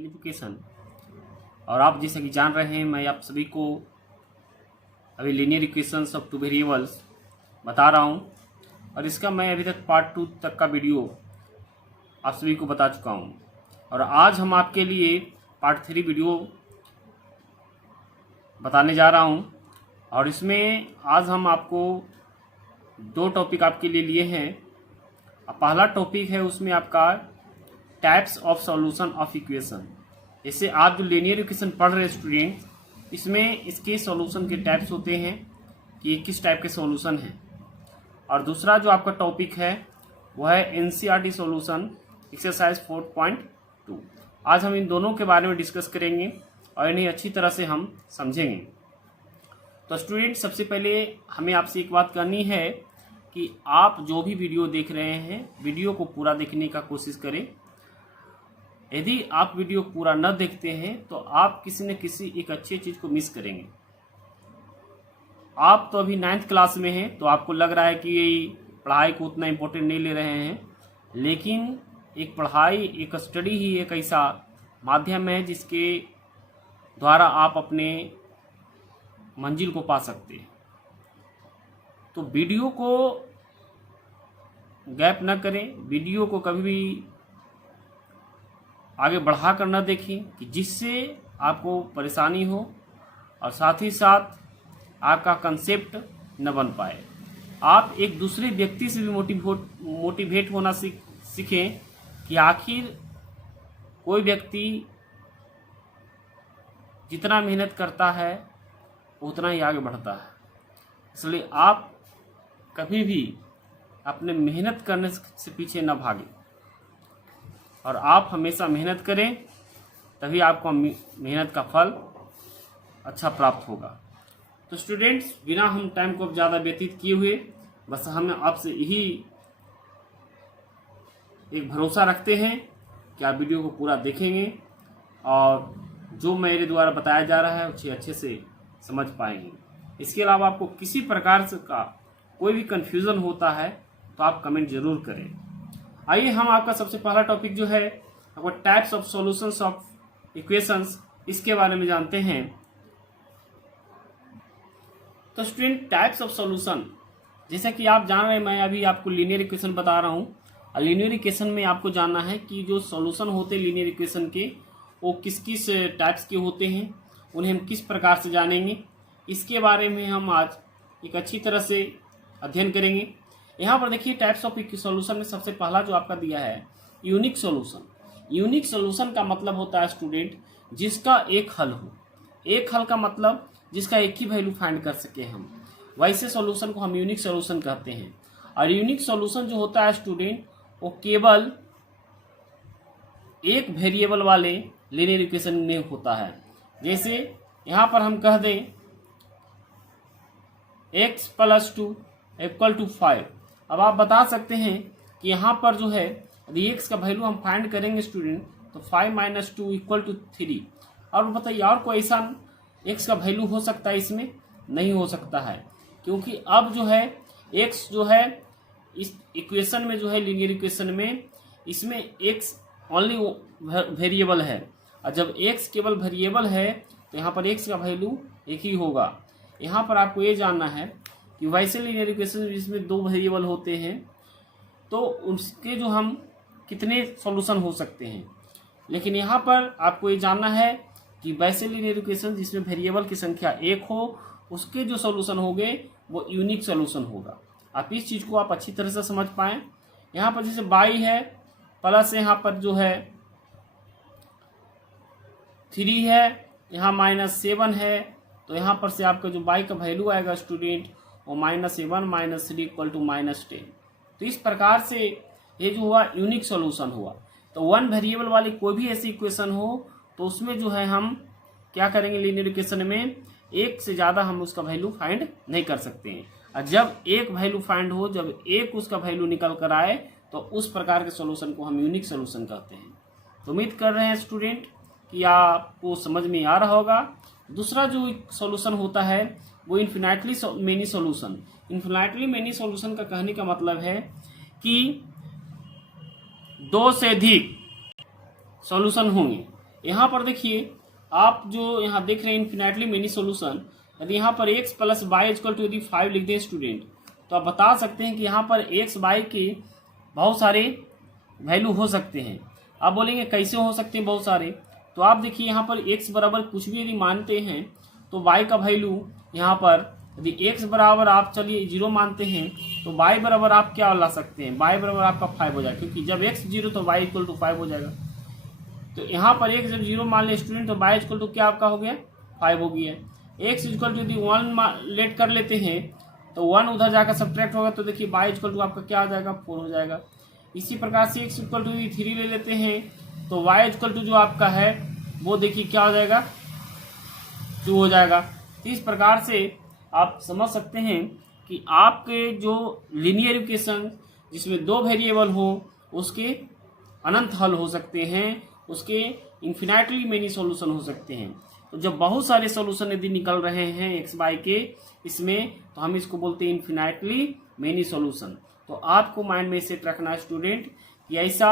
Education. और आप जैसा कि जान रहे हैं, मैं आप सभी को अभी linear equations of two variables बता रहा हूं, और इसका मैं अभी तक पार्ट 2 तक का वीडियो आप सभी को बता चुका हूं। और आज हम आपके लिए पार्ट 3 वीडियो बताने जा रहा हूं, और इसमें आज हम आपको 2 टॉपिक आपके लिए लिए हैं। पहला टॉपिक है उसमें आपका types of solution of equation. जैसे आप जो लीनियर इक्वेशन पढ़ रहे स्टूडेंट्स, इसमें इसके सॉल्यूशन के टाइप्स होते हैं कि किस टाइप के सॉल्यूशन हैं। और दूसरा जो आपका टॉपिक है वह है एनसीईआरटी सॉल्यूशन एक्सरसाइज 4.2। आज हम इन दोनों के बारे में डिस्कस करेंगे और इन्हें अच्छी तरह से हम समझेंगे। तो स्टूडेंट, सबसे पहले हमें आपसे एक बात करनी है कि आप जो भी वीडियो देख रहे हैं, वीडियो को पूरा देखने का कोशिश करें। यदि आप वीडियो पूरा न देखते हैं तो आप किसी न किसी एक अच्छी चीज़ को मिस करेंगे। आप तो अभी 9th क्लास में हैं, तो आपको लग रहा है कि पढ़ाई को उतना इम्पोर्टेंट नहीं ले रहे हैं, लेकिन एक पढ़ाई, एक स्टडी ही एक ऐसा माध्यम है जिसके द्वारा आप अपने मंजिल को पा सकते हैं। तो वीडियो को गैप न करें, वीडियो को कभी भी आगे बढ़ा कर न देखें कि जिससे आपको परेशानी हो और साथ ही साथ आपका कंसेप्ट न बन पाए। आप एक दूसरे व्यक्ति से भी मोटिवेट होना सीखें कि आखिर कोई व्यक्ति जितना मेहनत करता है उतना ही आगे बढ़ता है। इसलिए आप कभी भी अपने मेहनत करने से पीछे न भागें, और आप हमेशा मेहनत करें, तभी आपको मेहनत का फल अच्छा प्राप्त होगा। तो स्टूडेंट्स, बिना हम टाइम को अब ज़्यादा व्यतीत किए हुए, बस हम आपसे यही एक भरोसा रखते हैं कि आप वीडियो को पूरा देखेंगे और जो मेरे द्वारा बताया जा रहा है उसे अच्छे से समझ पाएंगे। इसके अलावा आपको किसी प्रकार से का कोई भी कन्फ्यूज़न होता है तो आप कमेंट जरूर करें। आइए हम आपका सबसे पहला टॉपिक जो है आपको types of solutions of equations, इसके बारे में जानते हैं। तो स्टूडेंट, टाइप्स ऑफ सॉल्यूशन, जैसा कि आप जान रहे हैं, मैं अभी आपको लीनियर इक्वेशन बता रहा हूँ। और लीनियर इक्वेशन में आपको जानना है कि जो सॉल्यूशन होते हैं लीनियर इक्वेशन के, वो किस किस टाइप्स के होते हैं, उन्हें हम किस प्रकार से जानेंगे, इसके बारे में हम आज एक अच्छी तरह से अध्ययन करेंगे। यहाँ पर देखिए, टाइप्स ऑफ सॉल्यूशन में सबसे पहला जो आपका दिया है यूनिक सॉल्यूशन। यूनिक सॉल्यूशन का मतलब होता है स्टूडेंट जिसका एक हल हो। एक हल का मतलब जिसका एक ही वैल्यू फाइंड कर सके हम, वैसे सॉल्यूशन को हम यूनिक सॉल्यूशन कहते हैं। और यूनिक सॉल्यूशन जो होता है स्टूडेंट, वो केवल एक वेरिएबल वाले लीनियर इक्वेशन में होता है। जैसे यहाँ पर हम कह दें x + 2 = 5। अब आप बता सकते हैं कि यहाँ पर जो है यदि x का वैल्यू हम फाइंड करेंगे स्टूडेंट, तो 5 - 2 = 3। और बताइए, और कोई ऐसा x का वैल्यू हो सकता है इसमें? नहीं हो सकता है, क्योंकि अब जो है x जो है इस इक्वेशन में, जो है लीनियर इक्वेशन में, इसमें x ओनली वेरिएबल है। और जब x केवल वेरिएबल है तो यहाँ पर x का वैल्यू एक ही होगा। यहाँ पर आपको ये जानना है कि वैसे लीनियर इक्वेशन जिसमें 2 वेरिएबल होते हैं तो उसके जो हम कितने सॉल्यूशन हो सकते हैं। लेकिन यहाँ पर आपको ये जानना है कि वैसे लीनियर इक्वेशन जिसमें वेरिएबल की संख्या 1 हो, उसके जो सॉल्यूशन होंगे वो यूनिक सॉल्यूशन होगा। आप इस चीज़ को आप अच्छी तरह से समझ पाएँ। यहाँ पर जैसे y है प्लस यहाँ पर जो है 3 है, यहाँ -7 है, तो यहाँ पर से आपका जो y का वैल्यू आएगा स्टूडेंट, वो -7 - 3 = -10। तो इस प्रकार से ये जो हुआ यूनिक सॉल्यूशन हुआ। तो 1 वेरिएबल वाली कोई भी ऐसी इक्वेशन हो तो उसमें जो है हम क्या करेंगे, लीनियर इक्वेशन में एक से ज़्यादा हम उसका वैल्यू फाइंड नहीं कर सकते हैं। और जब एक वैल्यू फाइंड हो, जब एक उसका वैल्यू निकल कर आए, तो उस प्रकार के सॉल्यूशन को हम यूनिक सॉल्यूशन कहते हैं। तो उम्मीद कर रहे हैं स्टूडेंट कि आपको समझ में आ रहा होगा। दूसरा जो सॉल्यूशन होता है वो infinitely many solution. Infinitely many solution का कहने का मतलब है कि 2 से अधिक सॉल्यूशन होंगे। यहाँ पर देखिए आप जो यहाँ देख रहे हैं इन्फिनेटली मेनी सॉल्यूशन, यदि यहाँ पर x plus Y equal to यदि 5 लिख दें स्टूडेंट, तो आप बता सकते हैं कि यहाँ पर x y के बहुत सारे वैल्यू हो सकते हैं। आप बोलेंगे कैसे हो सकते हैं बहुत सारे, तो आप देखिए यहाँ पर x बराबर कुछ भी यदि मानते हैं तो y का वैल्यू यहाँ पर यदि x बराबर आप चलिए 0 मानते हैं तो y बराबर आप क्या ला सकते हैं, y बराबर आपका 5 हो जाएगा, क्योंकि जब x 0 तो y इक्वल टू 5 हो जाएगा। तो यहाँ पर x जब 0 मान ले स्टूडेंट तो y इक्वल टू क्या आपका हो गया 5 हो गया। x इक्वल टू यदि 1 लेट कर लेते हैं तो 1 उधर जाकर सब्ट्रैक्ट होगा, तो देखिए y इक्वल टू आपका क्या आ जाएगा 4 हो जाएगा। इसी प्रकार से x इक्वल टू 3 ले लेते हैं तो y इक्वल टू जो आपका है वो देखिए क्या हो जाएगा 2 हो जाएगा। तो इस प्रकार से आप समझ सकते हैं कि आपके जो लीनियर इक्वेशन जिसमें 2 वेरिएबल हो उसके अनंत हल हो सकते हैं, उसके इन्फिनाइटली मेनी सॉल्यूशन हो सकते हैं। तो जब बहुत सारे सॉल्यूशन यदि निकल रहे हैं एक्स वाई के इसमें, तो हम इसको बोलते हैं इन्फिनाइटली मेनी सॉल्यूशन। तो आपको माइंड में सेट रखना है स्टूडेंट कि ऐसा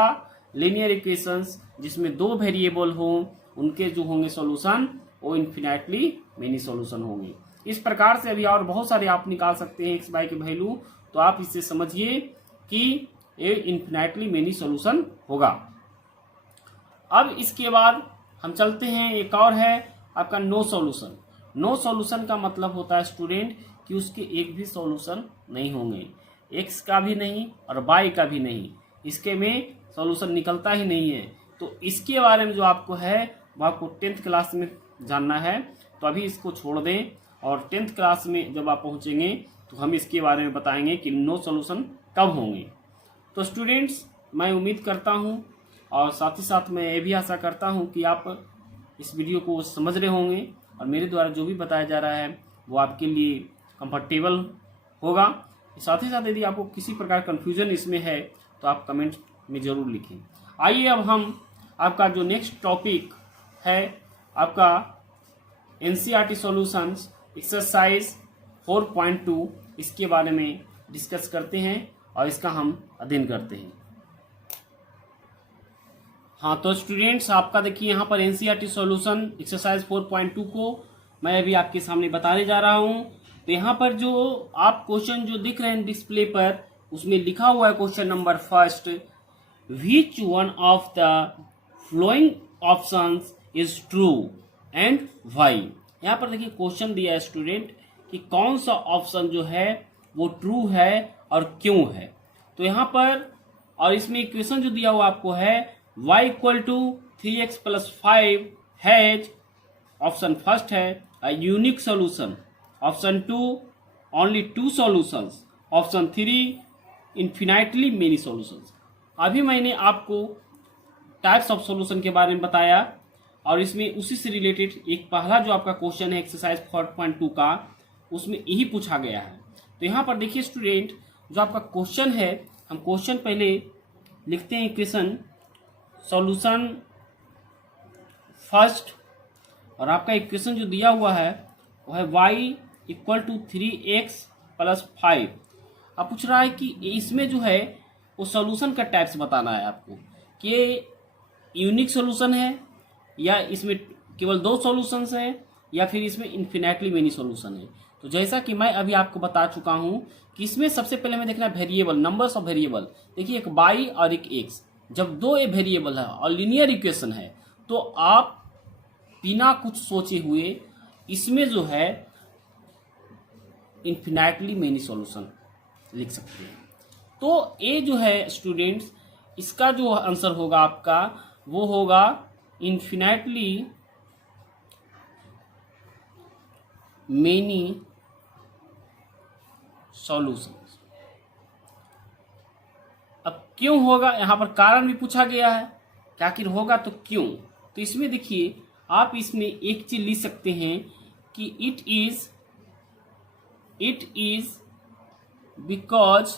लीनियर इक्वेशंस जिसमें 2 वेरिएबल हो उनके जो होंगे सॉल्यूशन वो इन्फिनाइटली मेनी सॉल्यूशन होंगे। इस प्रकार से अभी और बहुत सारे आप निकाल सकते हैं एक्स वाई के वैल्यू, तो आप इससे समझिए कि ये इन्फिनाइटली मेनी सॉल्यूशन होगा। अब इसके बाद हम चलते हैं, एक और है आपका नो सॉल्यूशन। नो सॉल्यूशन का मतलब होता है स्टूडेंट कि उसके एक भी सॉल्यूशन नहीं होंगे, एक्स का भी नहीं और वाई का भी नहीं, इसके में सॉल्यूशन निकलता ही नहीं है। तो इसके बारे में जो आपको है वो आपको 10th क्लास में जानना है, तो अभी इसको छोड़ दें और 10th क्लास में जब आप पहुंचेंगे तो हम इसके बारे में बताएंगे कि नो सॉल्यूशन कब होंगे। तो स्टूडेंट्स मैं उम्मीद करता हूं और साथ ही साथ मैं ये भी आशा करता हूं कि आप इस वीडियो को समझ रहे होंगे और मेरे द्वारा जो भी बताया जा रहा है वो आपके लिए कंफर्टेबल होगा। साथ ही साथ यदि आपको किसी प्रकार कन्फ्यूजन इसमें है तो आप कमेंट में ज़रूर लिखें। आइए अब हम आपका जो नेक्स्ट टॉपिक है आपका एनसीईआरटी सॉल्यूशंस एक्सरसाइज 4.2 इसके बारे में डिस्कस करते हैं और इसका हम अध्ययन करते हैं। हाँ तो स्टूडेंट्स आपका देखिए यहाँ पर एनसीईआरटी सॉल्यूशन एक्सरसाइज 4.2 को मैं अभी आपके सामने बताने जा रहा हूँ। तो यहाँ पर जो आप क्वेश्चन जो दिख रहे हैं डिस्प्ले पर उसमें लिखा हुआ है question number first, which one of the following options is true and why. यहाँ पर देखिए क्वेश्चन दिया है स्टूडेंट कि कौन सा ऑप्शन जो है वो ट्रू है और क्यों है। तो यहाँ पर और इसमें इक्वेशन जो दिया हुआ आपको है y equal to 3x plus 5 हैज, ऑप्शन फर्स्ट है a unique solution, option 2 only 2 solutions, option 3 infinitely many solutions. अभी मैंने आपको टाइप्स ऑफ सॉल्यूशन के बारे में बताया और इसमें उसी से रिलेटेड एक पहला जो आपका क्वेश्चन है एक्सरसाइज 4.2 का उसमें यही पूछा गया है। तो यहाँ पर देखिए स्टूडेंट जो आपका क्वेश्चन है, हम क्वेश्चन पहले लिखते हैं इक्वेशन सॉल्यूशन फर्स्ट, और आपका इक्वेशन जो दिया हुआ है वो है y equal to 3x plus 5। अब पूछ रहा है कि इसमें जो है वो सॉल्यूशन का टाइप्स बताना है आपको कि ये यूनिक सॉल्यूशन है या इसमें केवल 2 सॉल्यूशंस है या फिर इसमें इन्फिनेटली मेनी सॉल्यूशन है। तो जैसा कि मैं अभी आपको बता चुका हूं कि इसमें सबसे पहले हमें देखना वेरिएबल, नंबर्स ऑफ वेरिएबल। देखिए एक y और एक x, जब 2 वेरिएबल है और लीनियर इक्वेशन है तो आप बिना कुछ सोचे हुए इसमें जो है इन्फिनेटली मेनी सॉल्यूशन लिख सकते हैं। तो ये जो है स्टूडेंट्स इसका जो आंसर होगा आपका वो होगा इन्फिनेटली मेनी सॉल्यूशंस। अब क्यों होगा, यहाँ पर कारण भी पूछा गया है कि आखिर होगा तो क्यों। तो इसमें देखिए आप इसमें एक चीज लिख सकते हैं कि it is because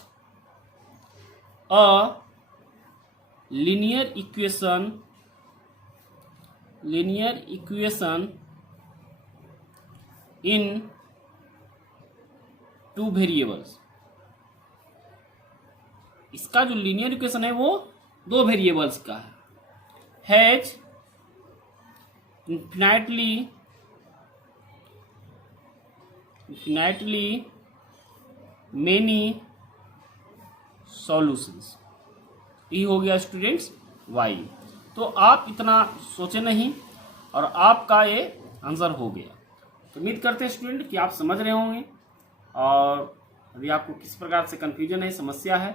a linear equation in 2 variables. इसका जो लीनियर इक्वेशन है वो 2 वेरिएबल्स का है, हैज इन्फिनाइटली मेनी सॉल्यूशंस, ये हो गया स्टूडेंट्स वाई। तो आप इतना सोचे नहीं और आपका ये आंसर हो गया। तो उम्मीद करते हैं स्टूडेंट कि आप समझ रहे होंगे, और यदि आपको किसी प्रकार से कन्फ्यूजन है, समस्या है,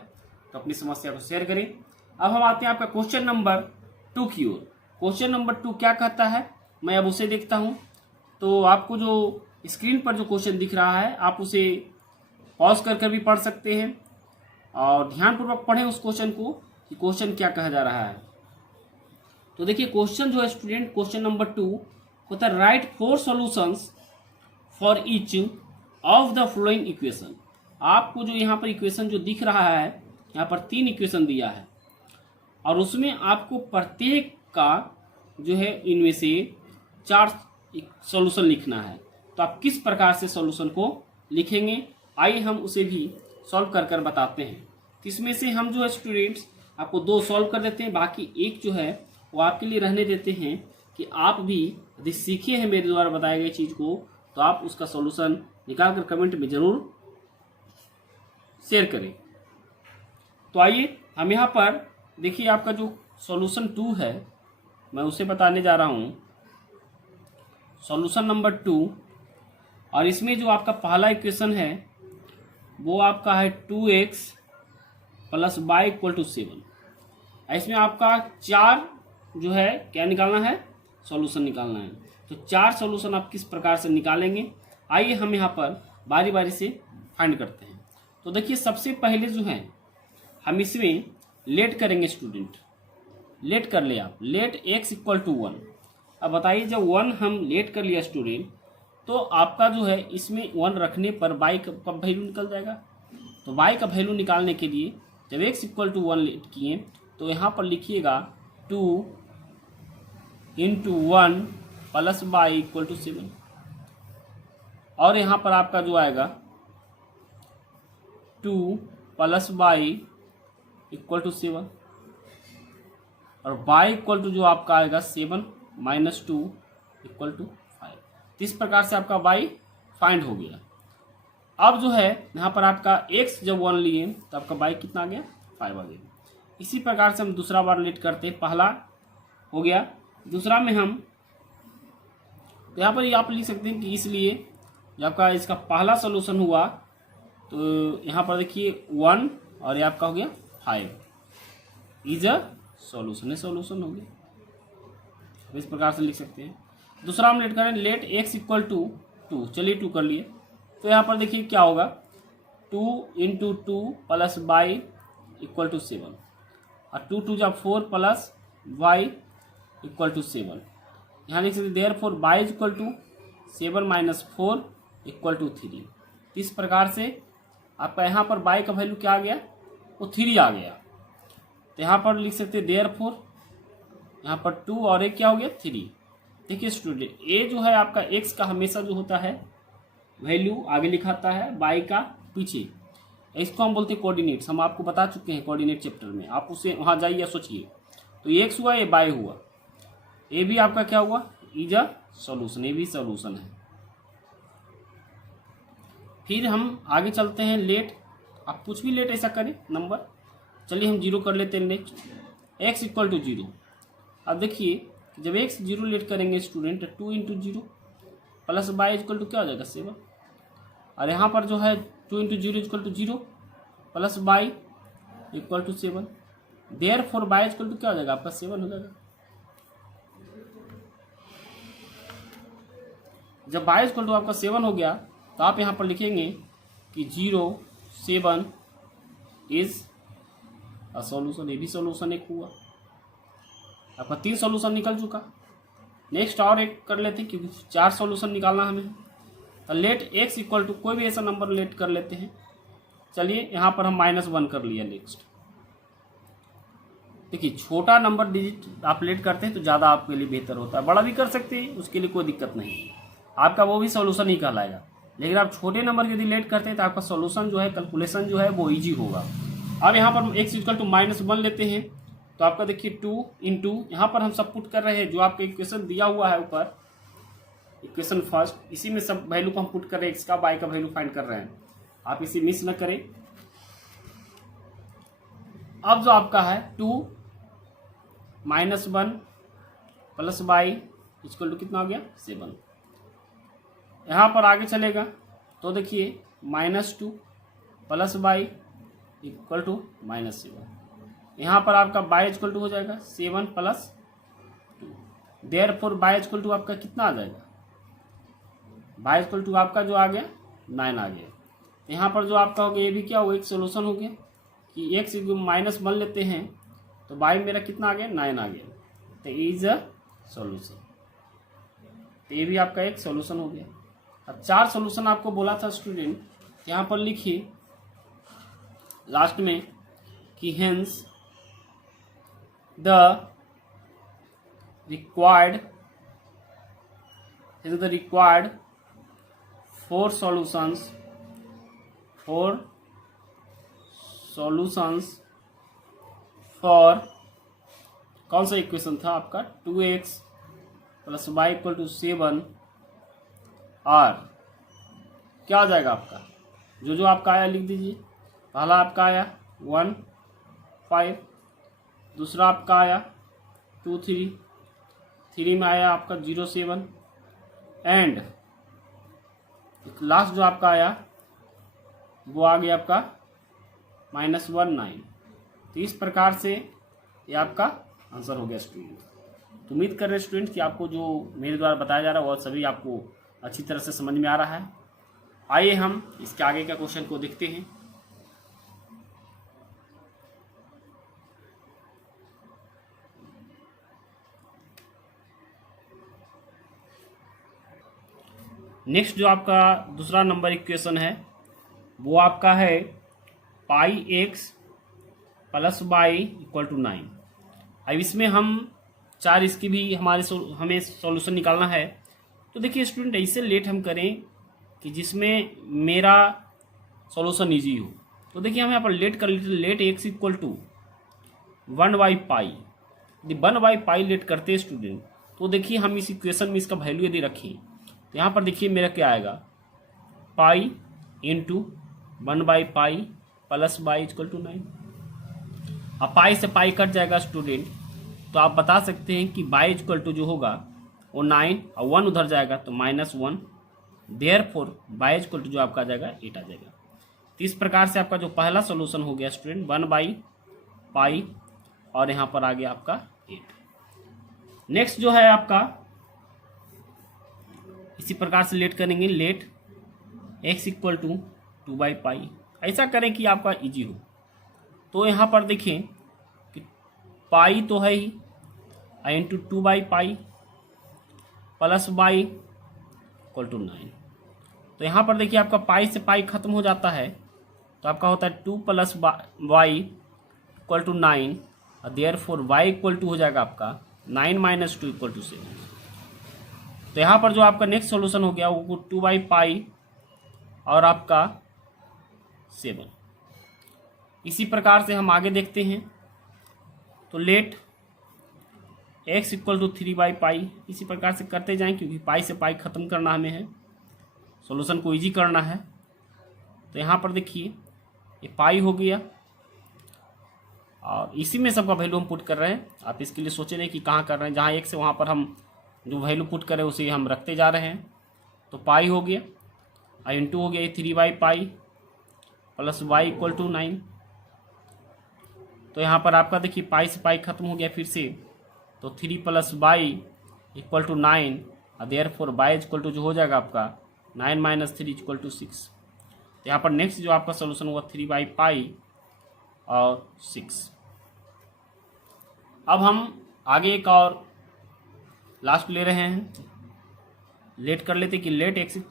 तो अपनी समस्या को शेयर करें। अब हम आते हैं आपका क्वेश्चन नंबर 2 की ओर। क्वेश्चन नंबर 2 क्या कहता है, मैं अब उसे देखता हूँ। तो आपको जो स्क्रीन पर जो क्वेश्चन दिख रहा है, आप उसे पॉज कर भी पढ़ सकते हैं और ध्यानपूर्वक पढ़ें उस क्वेश्चन को कि क्वेश्चन क्या कहा जा रहा है। तो देखिए क्वेश्चन जो है स्टूडेंट, क्वेश्चन नंबर 2 होता है right 4 solutions for each of the following equation. आपको जो यहाँ पर इक्वेशन जो दिख रहा है, यहाँ पर 3 इक्वेशन दिया है और उसमें आपको प्रत्येक का जो है इनमें से 4 सॉल्यूशन लिखना है। तो आप किस प्रकार से सॉल्यूशन को लिखेंगे, आइए हम उसे भी सॉल्व कर बताते हैं। इसमें से हम जो है स्टूडेंट्स आपको 2 सॉल्व कर देते हैं, बाकी एक जो है वो आपके लिए रहने देते हैं कि आप भी यदि सीखे हैं मेरे द्वारा बताए गए चीज़ को, तो आप उसका सॉल्यूशन निकाल कर कमेंट में ज़रूर शेयर करें। तो आइए हम यहाँ पर देखिए आपका जो सॉल्यूशन 2 है मैं उसे बताने जा रहा हूँ, सॉल्यूशन नंबर 2। और इसमें जो आपका पहला इक्वेशन है वो आपका है 2x + y = 7। इसमें आपका 4 जो है क्या निकालना है, सॉल्यूशन निकालना है। तो 4 सॉल्यूशन आप किस प्रकार से निकालेंगे, आइए हम यहाँ पर बारी बारी से फाइंड करते हैं। तो देखिए सबसे पहले जो है हम इसमें लेट करेंगे स्टूडेंट, लेट कर ले आप, लेट x = 1। अब बताइए जब 1 हम लेट कर लिया स्टूडेंट, तो आपका जो है इसमें 1 रखने पर y का वैल्यू निकल जाएगा। तो y का वैल्यू निकालने के लिए जब x = 1 लेट किए तो यहाँ पर लिखिएगा 2 × 1 + y = 7। और यहाँ पर आपका जो आएगा 2 + y = 7 और y जो आपका आएगा 7 - 2 = 5। इस प्रकार से आपका y फाइंड हो गया। अब जो है यहाँ पर आपका x जब 1 लिए तो आपका y कितना आ गया, 5 आ गया। इसी प्रकार से हम दूसरा बार लेट करते हैं, पहला हो गया, दूसरा में हम तो यहाँ पर आप लिख सकते हैं कि इसलिए जब आपका इसका पहला सॉल्यूशन हुआ तो यहाँ पर देखिए 1 और ये आपका हो गया 5 इज अ सॉल्यूशन, है सॉल्यूशन हो गया। इस प्रकार से लिख सकते हैं। दूसरा हम लेट करें, लेट x = 2। चलिए 2 कर लिए, तो यहाँ पर देखिए क्या होगा 2 × 2 + y = 7 और 2 × 2 = 4 + y = 7। यहाँ लिख सकते देयरफॉर y = 7 - 4 = 3। इस प्रकार से आपका यहाँ पर y का वैल्यू क्या आ गया, वो 3 आ गया। तो यहाँ पर लिख सकते देयरफॉर यहाँ पर 2 और एक क्या हो गया 3। देखिए स्टूडेंट ये जो है आपका x का हमेशा जो होता है वैल्यू आगे लिखाता है, y का पीछे। इसको हम बोलते हैं कोऑर्डिनेट्स, हम आपको बता चुके हैं कोऑर्डिनेट चैप्टर में, आप उसे वहाँ जाइए या सोचिए। तो ये x हुआ, ये y हुआ, ये भी आपका क्या हुआ, इज अ सॉल्यूशन, ये भी सॉल्यूशन है। फिर हम आगे चलते हैं, लेट, आप कुछ भी लेट ऐसा करें नंबर। चलिए हम 0 कर लेते हैं नेक्स्ट, x = 0। अब देखिए जब x 0 लेट करेंगे स्टूडेंट 2 × 0 + y = क्या हो जाएगा 7। और यहाँ पर जो है 2 × 0 = 0 + y = 7। देयरफॉर y = क्या हो जाएगा आपका 7 हो जाएगा। जब y = आपका 7 हो गया तो आप यहाँ पर लिखेंगे कि 0 7 इज अ सॉल्यूशन, ये भी सॉल्यूशन एक हुआ। आपका 3 सॉल्यूशन निकल चुका। नेक्स्ट और एक कर लेते हैं क्योंकि 4 सॉल्यूशन निकालना हमें। तो लेट x = कोई भी ऐसा नंबर लेट कर लेते हैं। चलिए यहाँ पर हम -1 कर लिया। नेक्स्ट देखिए छोटा नंबर डिजिट आप लेट करते हैं तो ज़्यादा आपके लिए बेहतर होता है, बड़ा भी कर सकते हैं, उसके लिए कोई दिक्कत नहीं है, आपका वो भी सॉल्यूशन ही कहलाएगा। लेकिन आप छोटे नंबर यदि लेट करते हैं तो आपका सॉल्यूशन जो है, कैलकुलेशन जो है वो ईजी होगा। अब यहाँ पर x = -1 लेते हैं तो आपका देखिए 2 इंटू, यहाँ पर हम सब पुट कर रहे हैं जो आपका इक्वेशन दिया हुआ है ऊपर, इक्वेशन फर्स्ट, इसी में सब वैल्यू को हम पुट कर रहे हैं, एक्स का वाई का वैल्यू फाइंड कर रहे हैं, आप इसे मिस न करें। अब जो आपका है 2 - 1 प्लस वाई इक्वल टू कितना हो गया 7। यहाँ पर आगे चलेगा तो देखिए -2 प्लस वाई इक्वल टू -7। यहाँ पर आपका वाई इक्वल टू हो जाएगा 7 + 2, देयरफॉर वाई इक्वल टू आपका कितना आ जाएगा, वाई इक्वल टू आपका जो आ गया 9 आ गया। यहाँ पर जो आपका हो गया ये भी क्या हो, एक सोल्यूशन हो गया कि x -1 लेते हैं तो वाई मेरा कितना आ गया 9 आ गया, तो इज अ सॉल्यूशन। तो ये भी आपका एक सॉल्यूशन हो गया। अब 4 सॉल्यूशन आपको बोला था स्टूडेंट, यहाँ पर लिखिए लास्ट में कि hence the required 4 solutions for कौन सा इक्वेशन था आपका 2x + y = 7 और क्या आ जाएगा आपका, जो आपका आया लिख दीजिए। पहला आपका आया 1 5, दूसरा आपका आया 2 3 में आया आपका 0 7 एंड लास्ट जो आपका आया वो आ गया आपका -1 9। तो इस प्रकार से ये आपका आंसर हो गया स्टूडेंट। तो उम्मीद कर रहे स्टूडेंट कि आपको जो मेरे द्वारा बताया जा रहा है वो सभी आपको अच्छी तरह से समझ में आ रहा है। आइए हम इसके आगे का क्वेश्चन को देखते हैं। नेक्स्ट जो आपका दूसरा नंबर इक्वेशन है वो आपका है πx + y = 9। अब इसमें हम 4 इसकी भी हमें सॉल्यूशन निकालना है। तो देखिए स्टूडेंट ऐसे लेट हम करें कि जिसमें मेरा सॉल्यूशन इजी हो। तो देखिए हम यहाँ पर लेट कर लेते, लेट x = 1/π। यदि 1/π लेट करते हैं स्टूडेंट तो देखिए हम इस इक्वेशन में इसका वैल्यू यदि रखें तो यहाँ पर देखिए मेरा क्या आएगा, π × 1/π + y = 9। अब पाई से पाई कट जाएगा स्टूडेंट, तो आप बता सकते हैं कि y = जो होगा वो 9 और 1 उधर जाएगा तो -1, देयरफॉर y = जो आपका आ जाएगा 8 आ जाएगा। तो इस प्रकार से आपका जो पहला सॉल्यूशन हो गया स्टूडेंट 1/π और यहाँ पर आ गया आपका 8। नेक्स्ट जो है आपका इसी प्रकार से लेट करेंगे, लेट x = 2/π। ऐसा करें कि आपका इजी हो। तो यहाँ पर देखें कि पाई तो है ही × 2/π + y = 9। तो यहाँ पर देखिए आपका पाई से पाई खत्म हो जाता है तो आपका होता है 2 + y = 9 और देयरफॉर y = हो जाएगा आपका 9 - 2 = 7। तो यहाँ पर जो आपका नेक्स्ट सॉल्यूशन हो गया वो 2/π और आपका 7। इसी प्रकार से हम आगे देखते हैं। तो लेट x = 3/π, इसी प्रकार से करते जाएं क्योंकि पाई से पाई ख़त्म करना हमें है, सॉल्यूशन को इजी करना है। तो यहाँ पर देखिए ये पाई हो गया और इसी में सबका वैल्यू हम पुट कर रहे हैं। आप इसके लिए सोचे नहीं कि कहाँ कर रहे हैं, जहाँ x है वहाँ पर हम जो वैल्यू पुट करें उसे हम रखते जा रहे हैं। तो पाई हो गया × हो गया 3/π + y = 9। तो यहाँ पर आपका देखिए पाई से पाई खत्म हो गया फिर से, तो 3 + y = 9 और देयरफॉर y = जो हो जाएगा आपका 9 - 3 = 6। तो यहाँ पर नेक्स्ट जो आपका सॉल्यूशन हुआ 3/π और 6। अब हम आगे एक और लास्ट ले रहे हैं, लेट कर लेते कि लेट x =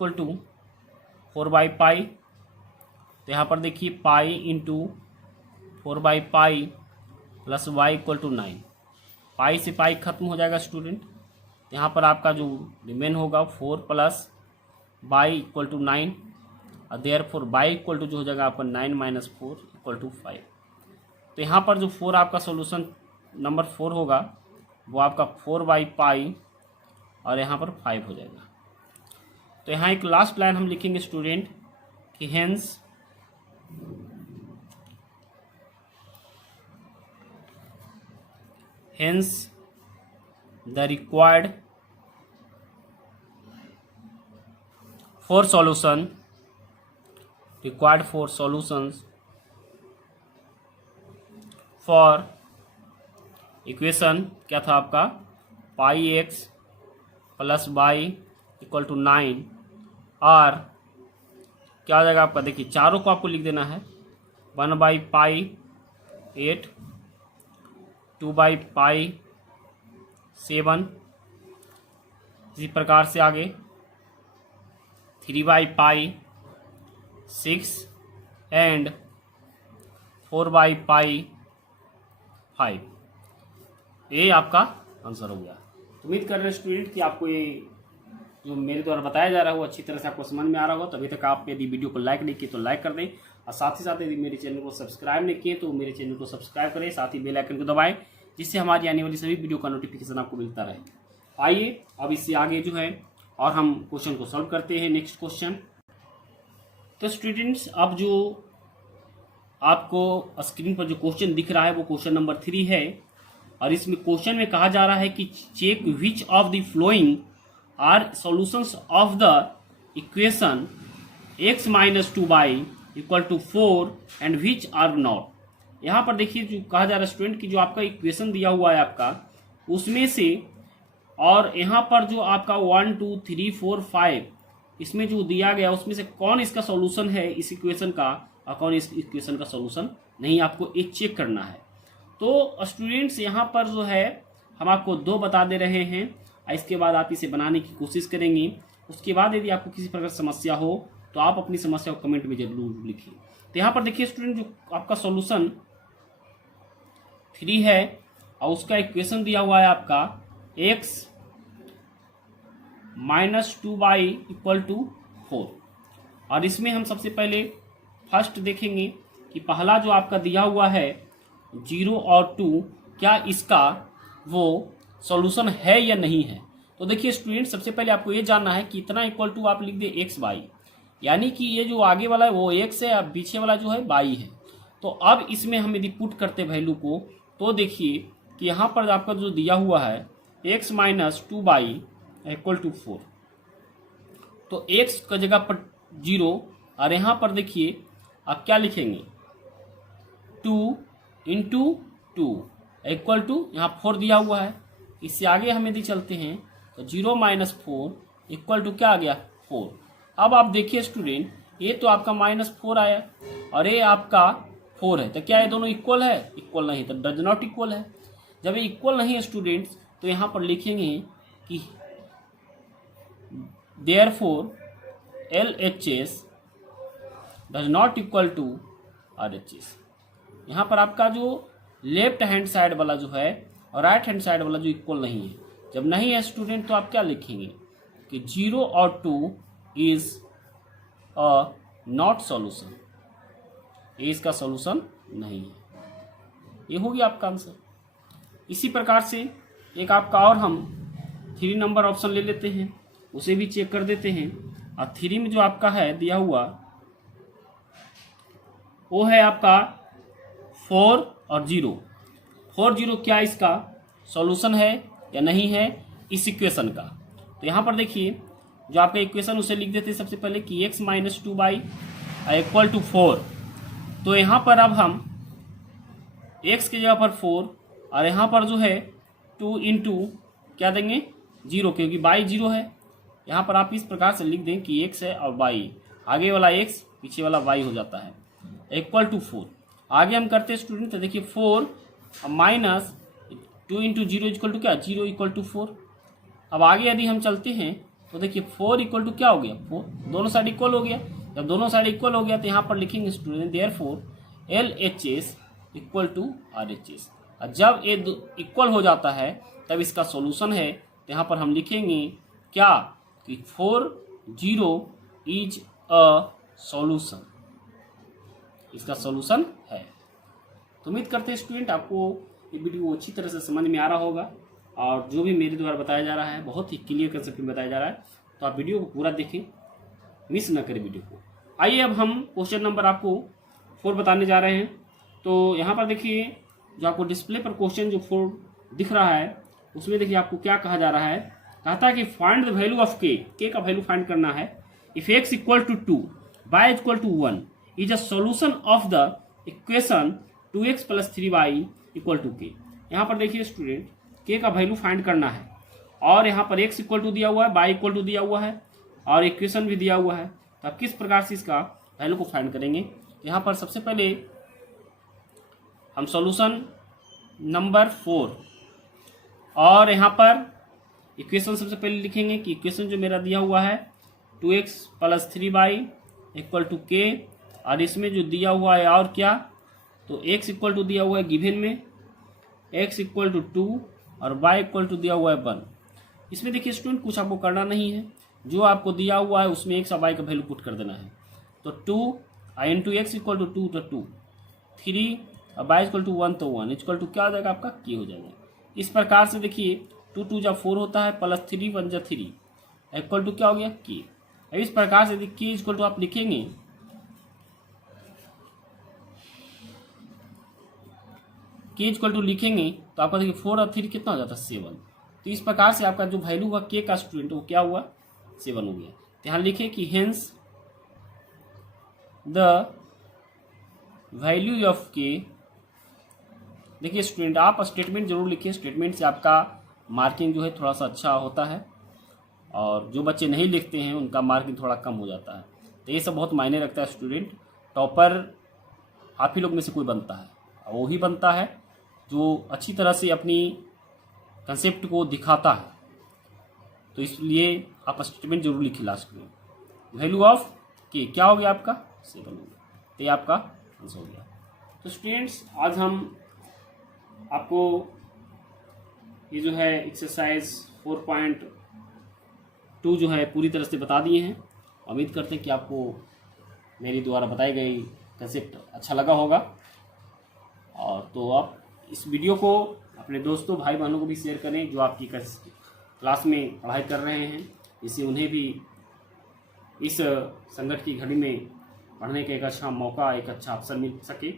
4/π। तो यहाँ पर देखिए पाई × 4/π + y = 9। पाई से पाई खत्म हो जाएगा स्टूडेंट। यहाँ पर आपका जो रिमेन होगा 4 + y = 9 और देयरफॉर y = जो हो जाएगा आपका 9 - 4 = 5। तो यहाँ पर जो 4 आपका सॉल्यूशन नंबर 4 होगा वो आपका 4/पाई और यहाँ पर 5 हो जाएगा। तो यहाँ एक लास्ट लाइन हम लिखेंगे स्टूडेंट कि hence the required for solutions for equation क्या था आपका pi x plus Y equal to 9 और क्या हो जाएगा आपका, देखिए चारों को आपको लिख देना है 1/पाई 8, 2/पाई 7, इसी प्रकार से आगे 3/पाई 6 एंड 4/पाई 5। ये आपका आंसर हो गया। उम्मीद कर रहे हैं स्टूडेंट कि आपको ये जो मेरे द्वारा बताया जा रहा है वो अच्छी तरह से आपको समझ में आ रहा होगा। तो अभी तक आप यदि वीडियो को लाइक नहीं किए तो लाइक कर दें और साथ ही साथ यदि मेरे चैनल को सब्सक्राइब नहीं किए तो मेरे चैनल को सब्सक्राइब करें, साथ ही बेल आइकन को दबाएं जिससे हमारी आने वाली सभी वीडियो का नोटिफिकेशन आपको मिलता रहे। आइए अब इससे आगे जो है और हम क्वेश्चन को सॉल्व करते हैं। Next question. तो स्टूडेंट्स अब जो आपको स्क्रीन पर जो क्वेश्चन दिख रहा है वो क्वेश्चन नंबर 3 है और इसमें क्वेश्चन में कहा जा रहा है कि check which of the following are solutions of the equation x - 2y = 4 and which are not. यहाँ पर देखिए जो कहा जा रहा है स्टूडेंट कि जो आपका इक्वेशन दिया हुआ है आपका उसमें से और यहाँ पर जो आपका 1 2 3 4 5 इसमें जो दिया गया उसमें से कौन इसका सॉल्यूशन है इस इक्वेशन का और कौन इस इक्वेशन का सॉल्यूशन नहीं, आपको एक चेक करना है। तो स्टूडेंट्स यहाँ पर जो है हम आपको 2 बता दे रहे हैं, इसके बाद आप इसे बनाने की कोशिश करेंगे। उसके बाद यदि आपको किसी प्रकार समस्या हो तो आप अपनी समस्या को कमेंट में जरूर लिखिए। तो यहाँ पर देखिए स्टूडेंट जो आपका सॉल्यूशन 3 है और उसका इक्वेशन दिया हुआ है आपका x - 2y = 4 और इसमें हम सबसे पहले फर्स्ट देखेंगे कि पहला जो आपका दिया हुआ है 0 और 2 क्या इसका वो सॉल्यूशन है या नहीं है। तो देखिए स्टूडेंट सबसे पहले आपको ये जानना है कि इतना इक्वल टू आप लिख दे x/y, यानी कि ये जो आगे वाला है वो x है और पीछे वाला जो है y है। तो अब इसमें हम यदि पुट करते वैल्यू को तो देखिए कि यहाँ पर आपका जो दिया हुआ है x - 2y = 4, तो x का जगह पर 0 और यहाँ पर देखिए आप क्या लिखेंगे 2 × 2 = यहाँ 4 दिया हुआ है। इससे आगे हम यदि चलते हैं तो 0 - 4 = क्या आ गया 4। अब आप देखिए स्टूडेंट ये तो आपका -4 आया और ये आपका 4 है, तो क्या ये दोनों इक्वल है? इक्वल नहीं, तो डज नॉट इक्वल है। जब ये इक्वल नहीं है स्टूडेंट्स तो यहाँ पर लिखेंगे कि therefore LHS does not equal to RHS। यहाँ पर आपका जो लेफ्ट हैंड साइड वाला जो है और राइट हैंड साइड वाला जो इक्वल नहीं है, जब नहीं है स्टूडेंट तो आप क्या लिखेंगे कि 0 और 2 इज अ नॉट सॉल्यूशन, ये इसका सॉल्यूशन नहीं है। ये होगी आपका आंसर। इसी प्रकार से एक आपका और हम 3 नंबर ऑप्शन ले लेते हैं, उसे भी चेक कर देते हैं। और 3 में जो आपका है दिया हुआ वो है आपका 4 और 0। 4 0 क्या इसका सॉल्यूशन है या नहीं है इस इक्वेशन का। तो यहाँ पर देखिए जो आपका इक्वेशन उसे लिख देते हैं सबसे पहले कि x - 2y = 4। तो यहाँ पर अब हम x की जगह पर 4 और यहाँ पर जो है 2 × क्या देंगे 0, क्योंकि y 0 है। यहाँ पर आप इस प्रकार से लिख दें कि x है और y, आगे वाला x पीछे वाला y हो जाता है = 4। आगे हम करते हैं स्टूडेंट, तो देखिए 4 माइनस 2 × 0 = क्या 0 = 4। अब आगे यदि हम चलते हैं तो देखिए 4 = क्या हो गया 4, दोनों साइड इक्वल हो गया। जब दोनों साइड इक्वल हो गया तो यहाँ पर लिखेंगे स्टूडेंट देयरफॉर LHS = RHS। और जब ये इक्वल हो जाता है तब इसका सॉल्यूशन है। तो यहाँ पर हम लिखेंगे क्या कि 4 0 इज अ सॉल्यूशन, इसका सॉल्यूशन है। तो उम्मीद करते हैं स्टूडेंट आपको ये वीडियो अच्छी तरह से समझ में आ रहा होगा और जो भी मेरे द्वारा बताया जा रहा है बहुत ही क्लियर कंसेप्ट में बताया जा रहा है। तो आप वीडियो को पूरा देखें, मिस ना करें वीडियो को। आइए अब हम क्वेश्चन नंबर आपको 4 बताने जा रहे हैं। तो यहाँ पर देखिए जो आपको डिस्प्ले पर क्वेश्चन जो 4 दिख रहा है उसमें देखिए आपको क्या कहा जा रहा है। कहता है कि फाइंड द वैल्यू ऑफ के का वैल्यू फाइंड करना है if x equal to 2 y equal to 1 is a solution of the equation 2x plus 3y equal to के। यहाँ पर देखिए स्टूडेंट के का वैल्यू फाइंड करना है और यहाँ पर x इक्वल टू दिया हुआ है, y इक्वल टू दिया हुआ है और इक्वेशन भी दिया हुआ है। तो आप किस प्रकार से इसका वैल्यू को फाइंड करेंगे। यहाँ पर सबसे पहले हम सॉल्यूशन नंबर 4 और यहाँ पर इक्वेशन सबसे पहले लिखेंगे कि इक्वेशन जो मेरा दिया हुआ है 2x plus 3y equal to के और इसमें जो दिया हुआ है और क्या, तो x इक्वल टू दिया हुआ है गिवन में x इक्वल टू 2 और y इक्वल टू दिया हुआ है 1। इसमें देखिए स्टूडेंट कुछ आपको करना नहीं है, जो आपको दिया हुआ है उसमें x और y का वैल्यू पुट कर देना है। तो 2 इंटू एक्स इक्वल टू 2 तो 2, 3 और y इक्वल टू 1 तो 1 इक्वल टू क्या हो जाएगा आपका के हो जाएगा। इस प्रकार से देखिए 2 2 जब 4 होता है प्लस 3 1 जा 3 इक्वल टू क्या हो गया के। अब इस प्रकार से देखिए इक्वल टू आप लिखेंगे के इक्वल टू लिखेंगे तो आपका देखिए 4 और 3 कितना हो जाता है 7। तो इस प्रकार से आपका जो वैल्यू हुआ के का स्टूडेंट वो क्या हुआ 7 हो गया। तो यहाँ लिखे कि हेंस द वैल्यू ऑफ के। देखिए स्टूडेंट आप स्टेटमेंट जरूर लिखिए, स्टेटमेंट से आपका मार्किंग जो है थोड़ा सा अच्छा होता है और जो बच्चे नहीं लिखते हैं उनका मार्किंग थोड़ा कम हो जाता है। तो ये सब बहुत मायने रखता है स्टूडेंट। टॉपर आप ही लोग में से कोई बनता है और वो ही बनता है जो अच्छी तरह से अपनी कंसेप्ट को दिखाता है। तो इसलिए आप स्टेटमेंट जरूर लिखिए लास्ट में। वैल्यू ऑफ के क्या हो गया आपका 7 हो गया। तो ये आपका आंसर हो गया। तो स्टूडेंट्स आज हम आपको ये जो है एक्सरसाइज 4.2 जो है पूरी तरह से बता दिए हैं। उम्मीद करते हैं कि आपको मेरी द्वारा बताई गई कंसेप्ट अच्छा लगा होगा। और तो आप इस वीडियो को अपने दोस्तों भाई बहनों को भी शेयर करें जो आपकी क्लास में पढ़ाई कर रहे हैं, जिससे उन्हें भी इस संकट की घड़ी में पढ़ने का एक अच्छा मौका, एक अच्छा अवसर मिल सके।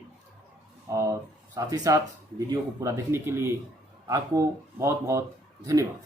और साथ ही साथ वीडियो को पूरा देखने के लिए आपको बहुत बहुत धन्यवाद।